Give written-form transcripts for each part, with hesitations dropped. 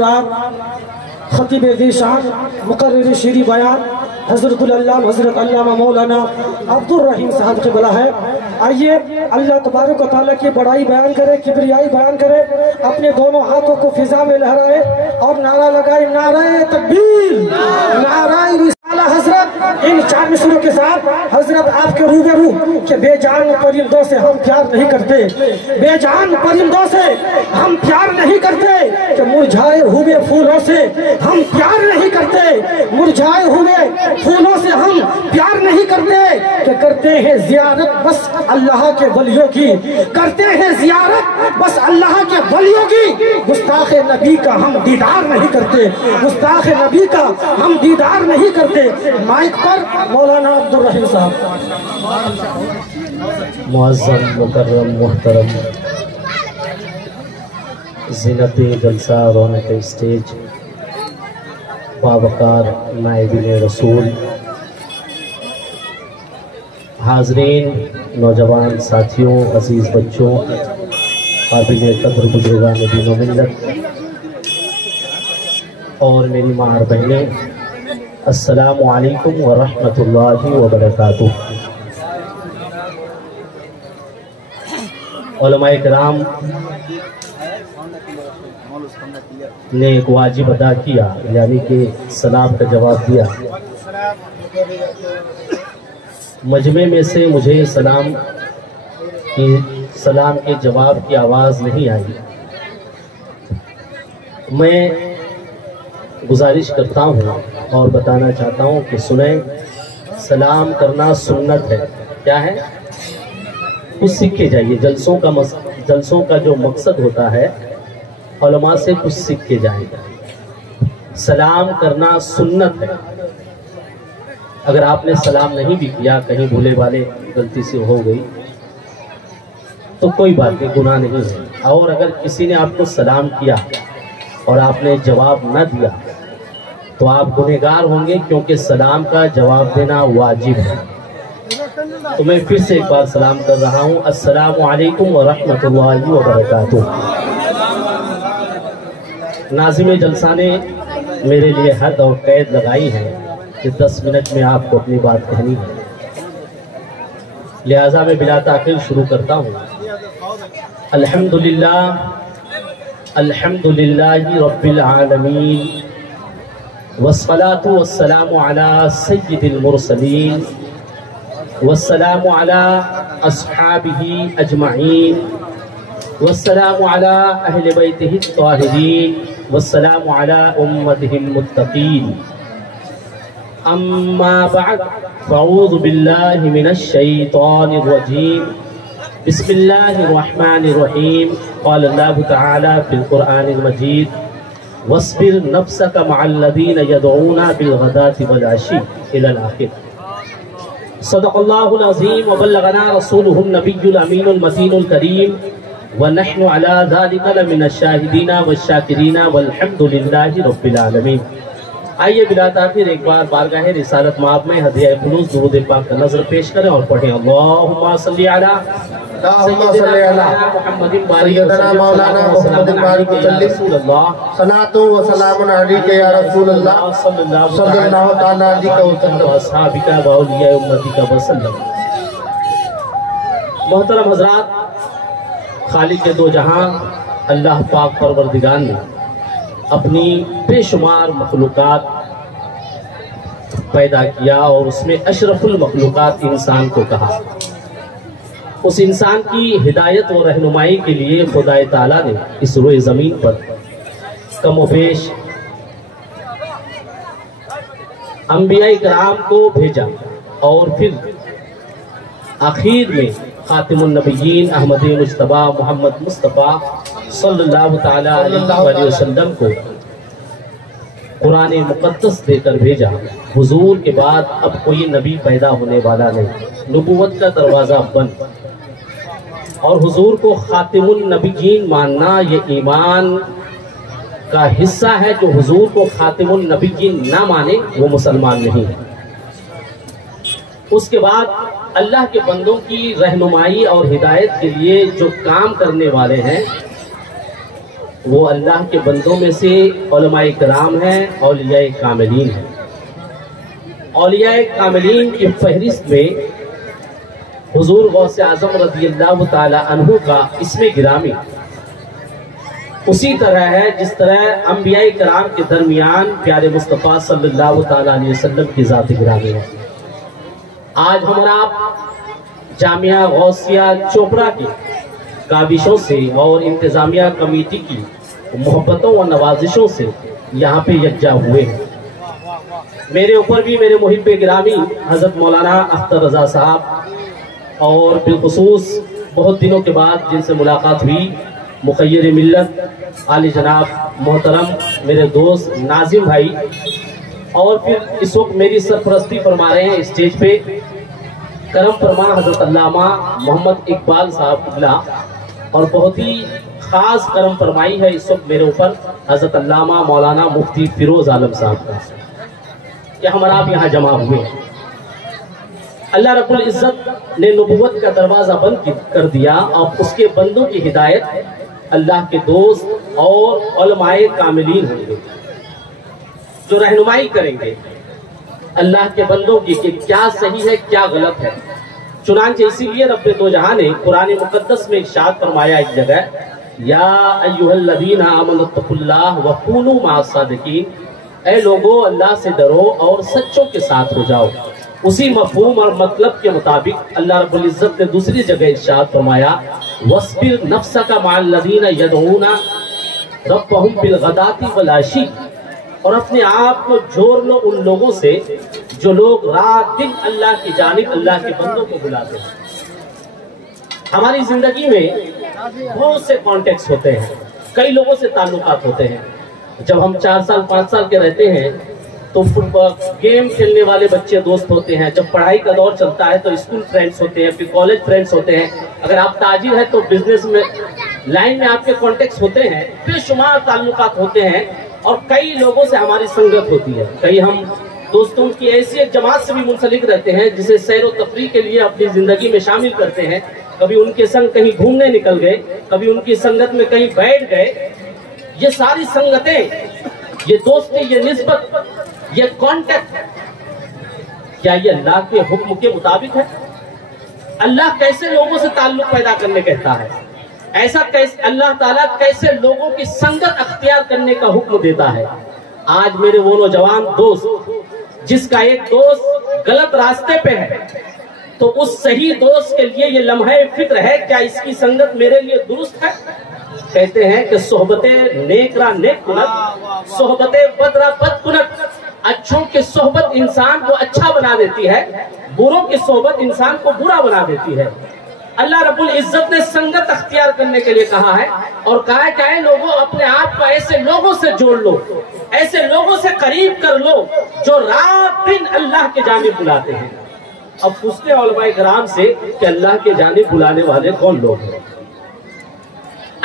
अबरार खतीब ज़ीशान मुकर्रिर शीरी बयान हज़रत अल्लामा मौलाना अब्दुल रहीम साहब क़िबला है। आइए अल्लाह तबारक व तआला की बड़ाई बयान करे, किबरियाई बयान करे, अपने दोनों हाथों को फिजा में लहराए और नारा लगाए, नारे तकबीर, नाराए रिसाला। हजरत इन चार मिसरों के साथ हजरत आपके रूबरू के बेजान परिंदों से हम प्यार नहीं करते, बेजान परिंदों से हम प्यार नहीं करते, कि मुरझाए हुए फूलों से हम प्यार नहीं करते, मुरझाए हुए फूलों से हम प्यार नहीं करते, कि करते हैं जियारत बस अल्लाह के वलियों की, करते हैं जियारत बस अल्लाह के वलियों की। गुस्ताख नबी का हम दीदार नहीं करते, गुस्ताख नबी का हम दीदार नहीं करते। माइक पर मौलाना अब्दुल रहीम साहब। मुअज़्ज़म मुकर्रम मुहतरम ज़ीनत जलसा रौनक स्टेज बावकार नाइबिन रसूल, हाज़रीन, नौजवान साथियों, अजीज़ बच्चों, काबिल कदर बुजुर्गान दीन व मिल्लत और मेरी माँ और बहनें, अस्सलामु अलैकुम व रहमतुल्लाहि व बरकातुह। उलमाए किराम ने एक वाजिब अदा किया, यानी कि सलाम का जवाब दिया। मजमे में से मुझे सलाम के जवाब की आवाज़ नहीं आई। मैं गुजारिश करता हूँ और बताना चाहता हूँ कि सुने, सलाम करना सुन्नत है। क्या है? कुछ सीख के जाइए। जलसों का जो मकसद होता है, उलमा से कुछ सीख के जाएगा। सलाम करना सुन्नत है। अगर आपने सलाम नहीं भी किया, कहीं भूले वाले गलती से हो गई, तो कोई बात नहीं, गुनाह नहीं है। और अगर किसी ने आपको सलाम किया और आपने जवाब न दिया, तो आप गुनहगार होंगे, क्योंकि सलाम का जवाब देना वाजिब है। तो मैं फिर से एक बार सलाम कर रहा हूँ, अस्सलामु अलैकुम व रहमतुल्लाहि व बरकातुह। नाज़िम जलसा ने मेरे लिए हद और कैद लगाई है कि 10 मिनट में आपको अपनी बात कहनी है, लिहाजा मैं बिला ताख़ीर शुरू करता हूँ। अल्हम्दुलिल्लाह, अल्हम्दुलिल्लाहि रब्बिल आलमीन, वस्सलातु वस्सलामु अला सय्यिदिल मुरसलीन, वस्सलामु अला अस्हाबिही अजमईन, वस्सलामु अला अहले बैतिही त्ताहिरीन, वस्सलामु अला उम्मतिहिल मुत्तकीन। अम्मा बअद, फ़अऊज़ु बिल्लाहि मिनश शैतानिर रजीम, बिस्मिल्लाहिर रहमानिर रहीम। क़ाल अल्लाहु तआला फ़िल क़ुरआनिल मजीद, वस्बिर नफ्सका मअल्लज़ीना यदऊना बिलग़दाति वल अशी इलल आखिर। सदक़ल्लाहुल अज़ीम व बल्लगना रसूलुहुन नबियुल अमीनुल मतीनुल करीम, व नहनु अला ज़ालिका लमिनश शाहिदीना वश्शाकिरीना वल्हम्दुलिल्लाहि रब्बिल आलमीन। आइए बिला ताख़ीर एक बार बारगाह रिसालत माब में हदिया खुलूस दुरूद पाक का नजर पेश करें और पढ़ें, अल्लाहुम्मा सल्ली अला मुहम्मदिन सय्यदना मौलाना मुहम्मदिन बारिक वसल्लम, सलातो व सलामुन अलैका या रसूलल्लाह सल्लल्लाहु तआला अलैहि वसल्लम व असहाबिका व औलिया उम्मतिका वसल्लम। मोहतरम हज़रात, खालिक दो जहां अल्लाह पाक परवरदिगार ने अपनी बेशुमार मखलूक़ात पैदा किया और उसमें अशरफुल मखलूक़ात इंसान को कहा। उस इंसान की हिदायत और रहनुमाई के लिए खुदाए ताला ने इस रोए ज़मीन पर कमोबेश अंबिया किराम को भेजा और फिर आखिर में खातिमुन नबिय्यीन अहमद मुज्तबा मोहम्मद मुस्तफ़ा सल्लल्लाहु ताला अलैहि वसल्लम को कुरान मुक़द्दस देकर भेजा। हुजूर के बाद अब कोई नबी पैदा होने वाला नहीं, नबूवत का दरवाज़ा बंद। और हुजूर को खातिमुन नबिय्यीन मानना ये ईमान का हिस्सा है। जो हुजूर को खातिमुन नबिय्यीन ना माने वो मुसलमान नहीं है। उसके बाद अल्लाह के बंदों की रहनुमाई और हिदायत के लिए जो काम करने वाले हैं وہ اللہ کے بندوں میں سے علماء کرام ہیں، اولیاء کاملین ہیں۔ اولیاء کاملین کی فہرست میں حضور غوث اعظم رضی اللہ تعالی عنہ کا اسم گرامی اسی طرح ہے جس طرح انبیاء کرام کے درمیان پیارے مصطفیٰ صلی اللہ تعالی علیہ وسلم کی ذات گرامی ہے۔ آج ہمارا جامعہ غوثیہ چوپڑا کی کاوشوں سے اور انتظامیہ کمیٹی کی محبتوں و نوازشوں سے یہاں پہ یکجا ہوئے ہیں۔ میرے اوپر بھی میرے محب گرامی حضرت مولانا اختر رضا صاحب اور بالخصوص بہت دنوں کے بعد جن سے ملاقات ہوئی مخیر ملت عالی جناب محترم میرے دوست ناظم بھائی، اور پھر اس وقت میری سرپرستی فرما رہے ہیں اسٹیج پہ کرم فرما حضرت علامہ محمد اقبال صاحب قبلہ، اور بہت ہی خاص کرم فرمائی ہے اس وقت میرے اوپر حضرت علامہ مولانا مفتی فیروز عالم صاحب کا کہ ہمارا آپ یہاں جمع ہوئے ہیں۔ اللہ رب العزت نے نبوت کا دروازہ بند کر دیا اور اس کے بندوں کی ہدایت اللہ کے دوست اور علماء کاملین ہوں گے جو رہنمائی کریں گے اللہ کے بندوں کی کہ کیا صحیح ہے کیا غلط ہے۔ چنانچہ اسی لیے رب دو جہاں نے قرآن مقدس میں ارشاد فرمایا ایک جگہ، یا ایھا الذین آمنوا اتقوا اللہ وکونوا مع الصادقین، اے لوگو اللہ سے ڈرو اور سچوں کے ساتھ ہو جاؤ۔ اسی مفہوم اور مطلب کے مطابق اللہ رب العزت نے دوسری جگہ ارشاد فرمایا، وَاصْبِرْ نَفْسَكَ مَعَ الَّذِينَ يَدْعُونَ رَبَّهُمْ بِالْغَدَاةِ وَالْعَشِيِّ، اور اپنے آپ کو جوڑ لو ان لوگوں سے جو لوگ رات دن اللہ کی جانب اللہ کے بندوں کو بلاتے ہیں۔ ہماری زندگی میں بہت سے کانٹیکٹس ہوتے ہیں، کئی لوگوں سے تعلقات ہوتے ہیں۔ جب ہم 4 سال 5 سال کے رہتے ہیں تو فٹ بال گیم کھیلنے والے بچے دوست ہوتے ہیں، جب پڑھائی کا دور چلتا ہے تو اسکول فرینڈز ہوتے ہیں، پھر کالج فرینڈز ہوتے ہیں، اگر آپ تاجر ہیں تو بزنس میں لائن میں آپ کے کانٹیکٹس ہوتے ہیں، بے شمار تعلقات ہوتے ہیں، اور کئی لوگوں سے ہماری سنگت ہوتی ہے۔ کئی ہم دوستوں کی ایسی ایک جماعت سے بھی منسلک رہتے ہیں جسے سیر و تفریح کے لیے اپنی زندگی میں شامل کرتے ہیں، کبھی ان کے سنگ کہیں گھومنے نکل گئے، کبھی ان کی سنگت میں کہیں بیٹھ گئے۔ یہ ساری سنگتیں، یہ دوستی، یہ نسبت، یہ کانٹیکٹ، کیا یہ اللہ کے حکم کے مطابق ہے؟ اللہ کیسے لوگوں سے تعلق پیدا کرنے کہتا ہے؟ ایسا کیسے اللہ تعالیٰ کیسے لوگوں کی سنگت اختیار کرنے کا حکم دیتا ہے؟ آج میرے وہ نوجوان دوست جس کا ایک دوست غلط راستے پہ ہے تو اس صحیح دوست کے لیے یہ لمحہ فکر ہے کیا اس کی سنگت میرے لیے درست ہے؟ کہتے ہیں کہ صحبت نیک را نیک کنت، صحبت بد را بد کنت۔ اچھوں کی صحبت انسان کو اچھا بنا دیتی ہے، بروں کی صحبت انسان کو برا بنا دیتی ہے۔ اللہ رب العزت نے سنگت اختیار کرنے کے لیے کہا ہے، اور کہا ہے کہ اے لوگوں اپنے آپ کو ایسے لوگوں سے جوڑ لو، ایسے لوگوں سے قریب کر لو جو رات دن اللہ کے جانب بلاتے ہیں۔ اب پوچھتے علماء کرام سے کہ اللہ کے جانب بلانے والے کون لوگ ہیں؟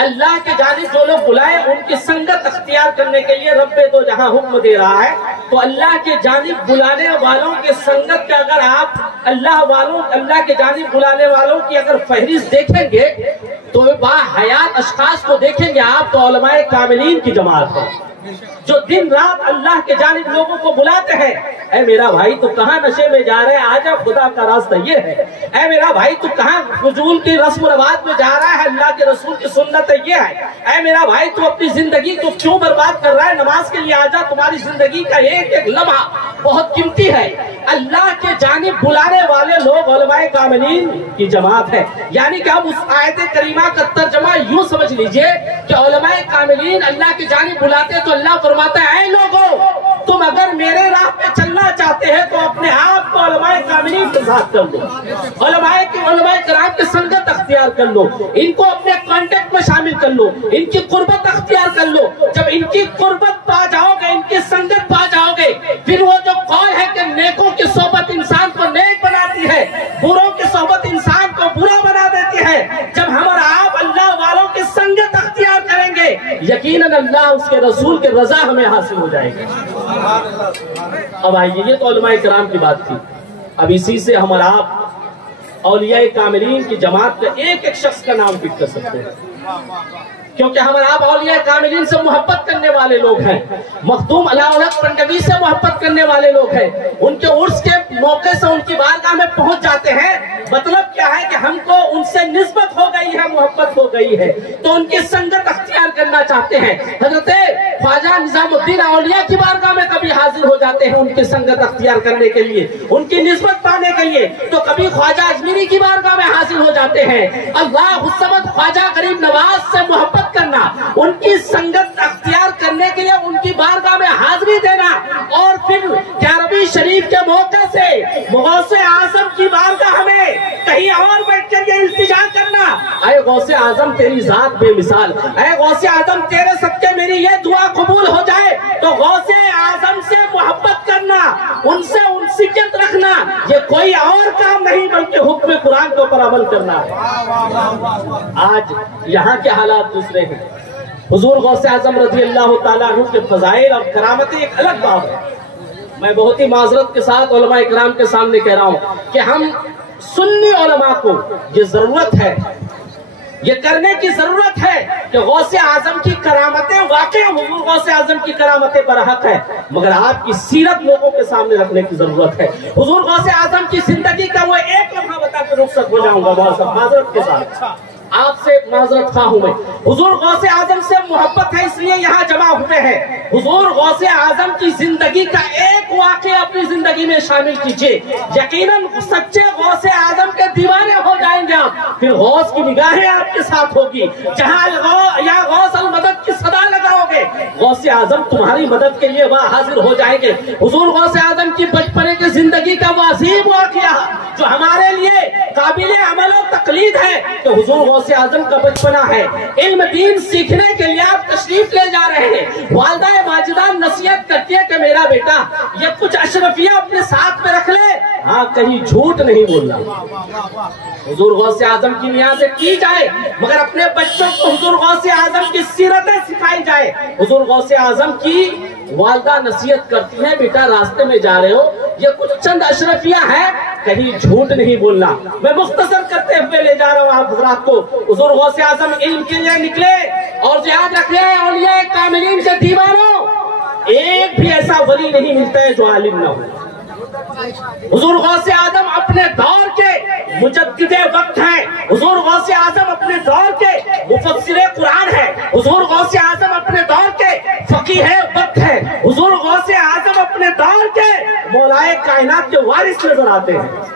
اللہ کے جانب جو لوگ بلائے ان کی سنگت اختیار کرنے کے لیے رب دو جہاں حکم دے رہا ہے، تو اللہ کے جانب بلانے والوں کی سنگت کا اگر آپ اللہ کے جانب بلانے والوں کی اگر فہرست دیکھیں گے تو با حیات اشخاص کو دیکھیں گے آپ تو علماء کاملین کی جماعت ہے جو دن رات اللہ کے جانب لوگوں کو بلاتے ہیں۔ اے میرا بھائی تو کہاں نشے میں جا رہے ہیں، آجا خدا کا راستہ یہ ہے۔ اے میرا بھائی تو کہاں فضول کی رسم و رواج میں جا رہا ہے، اللہ کے رسول کی سنت ہے یہ ہے۔ اے میرا بھائی تو اپنی زندگی کو کیوں برباد کر رہا ہے، نماز کے لیے آجا، تمہاری زندگی کا ایک ایک لمحہ بہت قیمتی ہے۔ اللہ کے جانب بلانے والے لوگ علماء کاملین کی جماعت ہے۔ یعنی کہ اب اس آیت کریمہ کا ترجمہ یوں سمجھ لیجئے کہ علماء کاملین اللہ کی جانب بلاتے تو اللہ فرماتا ہے اے لوگوں تم اگر میرے راہ پہ چلنا چاہتے ہیں تو اپنے آپ کو علماء کاملین کے ساتھ کر لو، علماء کرام کی سنگت اختیار کر لو، ان کو اپنے کانٹیکٹ میں شامل کر لو، ان کی قربت اختیار کر لو۔ جب ان کی قربت پا جاؤ گے، ان کی سنگت پا جاؤ گے، پھر وہ جو قول ہے کہ نیکوں کی صحبت انسان کو نیک بناتی ہے، بروں کی صحبت انسان کو برا بنا دیتی ہے، جب ہم اور آپ اللہ والوں کی سنگت اختیار کریں گے یقیناً اللہ اس کے رسول کے رضا ہمیں حاصل ہو جائے گی۔ اب آئیے، یہ تو علماء کرام کی بات تھی، اب اسی سے ہم اور آپ اولیاء کاملین کی جماعت کا ایک ایک شخص کا نام فکر کر سکتے ہیں۔ क्योंकि हम आप औलिया कामिलीन से मोहब्बत करने वाले लोग हैं, मखदूम अलाउल पंडवी से मोहब्बत करने वाले लोग हैं। उनके उर्स के मौके से उनकी बारगाह में पहुंच जाते हैं। मतलब क्या है कि हमको उनसे निस्बत हो गई है, मोहब्बत हो गई है, तो उनकी संगत अख्तियार करना चाहते हैं। हजरत ख्वाजा निजामुद्दीन औलिया की बारगाह में कभी हाजिर हो जाते हैं उनकी संगत अख्तियार करने के लिए, उनकी निस्बत पाने के लिए। तो कभी ख्वाजा अजमीरी की बारगाह में हाजिर हो जाते हैं। अल्लाह समद ख्वाजा गरीब नवाज से मोहब्बत करना, उनकी संगत अख्तियार करने के लिए उनकी बारगाह में हाजिरी देना, और फिर ग्यारहवीं शरीफ के मौके से गौसे आजम की बारगाह में कहीं और बैठकर ये इल्तिजा करना, अरे गौसे आजम तेरी जात बेमिसाल, अरे गौसे आजम तेरे सदके मेरी ये दुआ कबूल हो जाए। तो गौसे आजम से मोहब्बत करना, उनसे उनसियत रखना, ये कोई और काम नहीं बल्कि हुक्म कुरान के ऊपर अमल करना है। आज यहाँ के हालात दूसरे हैं। हुजूर गौसे आजम रज़ी अल्लाह ताला अन्हु के फज़ाइल और करामतें एक अलग बात है। मैं बहुत ही माजरत के साथ उलमा इकराम के सामने कह रहा हूँ कि हम सुन्नी उलमा को ये जरूरत है, ये करने की जरूरत है कि गौसे आजम की करामतें, वाकई हुजूर गौसे आजम की करामतें बरहक है, मगर आपकी सीरत लोगों के सामने रखने की जरूरत है। हुजूर गौसे आजम की जिंदगी का वो एक लम्हा बता के रुखसत हो जाऊंगा बहुत सब माजरत के साथ, आपसे माजरत खा हूं मैं। हुजूर गौसे आजम से मोहब्बत है इसलिए यहाँ जमा हुए हैं। हुजूर गौसे आजम की जिंदगी का एक वाक़या अपनी जिंदगी में शामिल कीजिए, यकीनन सच्चे गौसे आजम के दीवाने हो जाएंगे आप। फिर गौस की निगाहें आपके साथ होगी, जहाँ या गौस अल मदद की सदा लगाओगे, गौसे आजम तुम्हारी मदद के लिए वहाँ हाजिर हो जाएंगे। हुजूर गौसे आजम की बचपने की जिंदगी का वो अजीब वाक़या जो हमारे लिए काबिले अमल और तकलीद है कि हुजूर गौसे आजम का बचपना है। इल्म दीन सीखने के लिए आप तशरीफ ले जा रहे हैं, वालिदा माजिदा नसीहत करती है कि मेरा बेटा ये कुछ अशरफिया अपने साथ में रख ले, हाँ कहीं झूठ नहीं बोलना। हुजूर गौसे आजम की नियाज़ें की जाए, मगर अपने बच्चों को हुजूर गौसे आजम की सीरतें सिखाई जाए। हुजूर गौसे आजम की वालिदा नसीहत करती है, बेटा रास्ते में जा रहे हो, ये कुछ चंद अशरफिया है, कहीं झूठ नहीं बोलना। मैं मुख्तसर करते हुए ले जा रहा हूँ आप हज़रात को। हुजूर गौसे आजम इल्म के लिए निकले, और याद रखें औलिया कामिलीन के दीवानों, एक भी ऐसा वली नहीं मिलता है जो आलिम ना हो। हुजूर गौसे आजम अपने दौर के मुजद्दिदे वक्त हैं। हुजूर गौसे आजम अपने दौर के मुफस्सिरे कुरान है। हुजूर गौसे आजम अपने दौर के फकीहे वक्त है। हुजूर गौसे आजम अपने दौर के मौलाए कायनात के वारिस नजर आते हैं।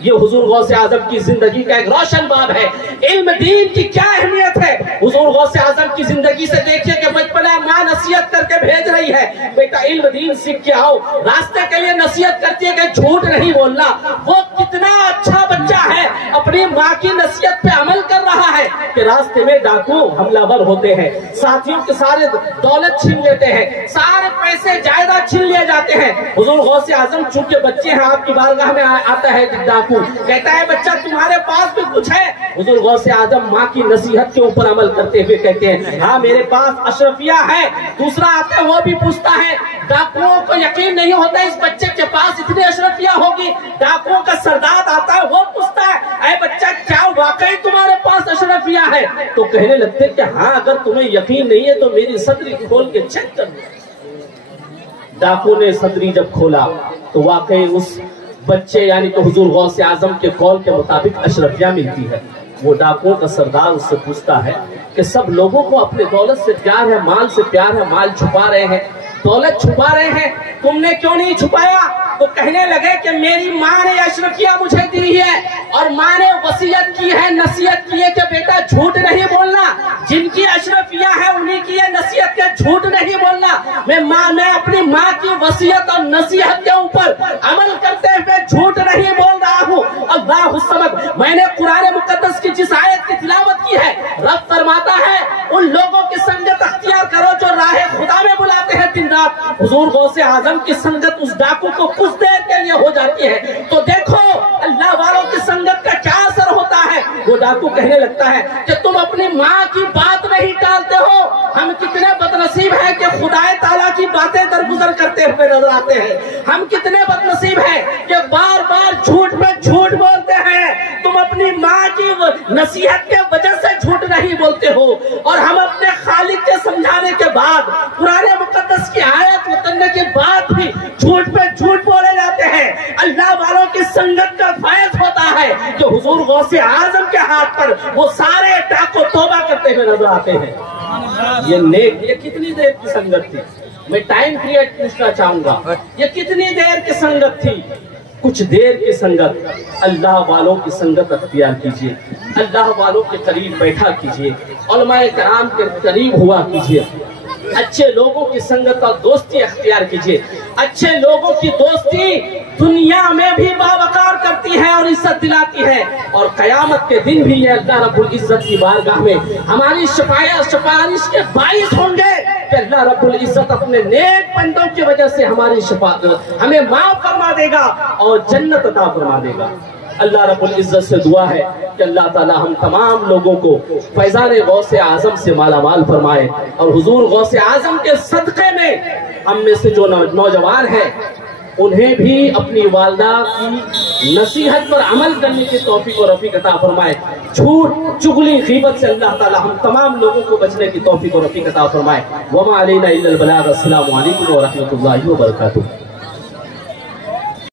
ये हुजूर गौसे आजम की जिंदगी का एक रोशन बाब है। इल्म दीन की क्या अहमियत है हुजूर गौसे आजम की जिंदगी से देखिए कि बचपन माँ नसीहत करके भेज रही है, बेटा इल्म दीन सीख के आओ, रास्ते के लिए नसीहत करती है कि झूठ नहीं बोलना। वो कितना अच्छा बच्चा है, अपनी माँ की नसीहत पे अमल कर रहा है कि रास्ते में डाकू हमलावर होते हैं, साथियों के सारे दौलत छीन लेते हैं, सारे पैसे जायदाद छीन लिए जाते हैं। हुजूर गौसे आजम चूंकि बच्चे हैं, आपकी बारगाह में आता है डाकू, कहता है बच्चा तुम्हारे पास भी कुछ है। हुजूर गौसे आजम माँ की नसीहत के ऊपर अमल करते हुए कहते हैं, हाँ मेरे पास अशरफिया है। दूसरा आता है, वो भी पूछता है, डाकुओं को यकीन नहीं होता इस बच्चे के पास इतनी अशरफिया होगी। डाकुओं का सरदार आता है, वो पूछता है, अरे बच्चा क्या वाकई तुम्हारे पास अशरफिया है? तो कहने लगते कि हाँ अगर तुम्हें यकीन नहीं है तो मेरी सदरी खोल के चेक कर लो। डाकू ने सदरी जब खोला तो वाकई उस बच्चे यानी तो हुजूर गौसे आजम के कौल के मुताबिक अशरफिया मिलती है। वो डाकुओं का सरदार उससे पूछता है कि सब लोगों को अपने दौलत से प्यार है, माल से प्यार है, माल छुपा रहे हैं, दौलत छुपा रहे हैं, तुमने क्यों नहीं छुपाया? तो कहने लगे कि मेरी माँ ने अशरफिया मुझे दी है और माँ ने वसीयत की है, नसीहत की है कि बेटा झूठ नहीं बोलना, जिनकी अशरफिया है उन्हीं की है नसीहत के, झूठ नहीं बोलना। मैं अपनी माँ की वसीयत और नसीहत के ऊपर अमल करते हुए झूठ नहीं बोल रहा हूँ। अल्लाहु समद, मैंने कुरान मुकद्दस की जिस आयत की तिलावत की है, रब फरमाता है उन लोगों की संगत अख्तियार करो जो राह खुदा में बुलाते हैं दिन रात। हुजूर गौसे आजम की संगत उस डाकू को कुछ देर के लिए हो जाती है, तो देखो अल्लाह वालों की संगत का क्या असर होता है। वो डाकू कहने लगता है कि तुम अपनी माँ की बात नहीं टालते हो, हम कितने बदनसीब हैं कि खुदाए ताला की बातें दरगुजर करते हुए नजर आते हैं। हम कितने बदनसीब हैं कि बार बार झूठ में झूठ बोलते हैं। तुम अपनी माँ की नसीहत के वजह से झूठ नहीं बोलते हो। और हम अपने खालिक के समझाने के बाद, कुरान मुकद्दस की आयत उतरने के बाद भी झूठ पे झूठ बोले जाते हैं। अल्लाह वालों की संगत का फैज़ होता है कि हुजूर गौसे आजम के हाथ पर वो सारे टाको तौबा करते हुए नजर आते हैं। ये कितनी देर की संगत थी? मैं टाइम पीरियड पूछना चाहूंगा, ये कितनी देर की संगत थी? कुछ देर की संगत। अल्लाह वालों की संगत अख्तियार कीजिए, अल्लाह वालों के करीब बैठा कीजिए, उलमाए कराम के करीब हुआ कीजिए, अच्छे लोगों की संगत और दोस्ती अख्तियार कीजिए। अच्छे लोगों की दोस्ती दुनिया में भी बावकार करती है और इज्जत दिलाती है, और कयामत के दिन भी ये अल्लाह रब्बुल इज्जत की बारगाह में हमारी सिफारिश के बाइस होंगे कि अल्लाह रब्बुल इज्जत अपने नेक बंदों की वजह से हमारी हमें माफ फरमा देगा और जन्नत अता फरमा देगा। अल्लाह रब्बुल इज्जत से दुआ है कि अल्लाह ताला हम तमाम लोगों को फैज़ान गौसे आजम से मालामाल फरमाए, और हुजूर गौसे आजम के सदक़े में हम में से जो नौजवान हैं उन्हें भी अपनी वालदा की नसीहत पर अमल करने की तौफीक और रफ़ीक अता फरमाए। झूठ चुगली गीबत से अल्लाह ताला हम तमाम लोगों को बचने की तौफीक और रफ़ीक अता फरमाए। वमा अलैना इल्लल बलाग। अस्सलामु अलैकुम व रहमतुल्लाहि व बरकातुहू।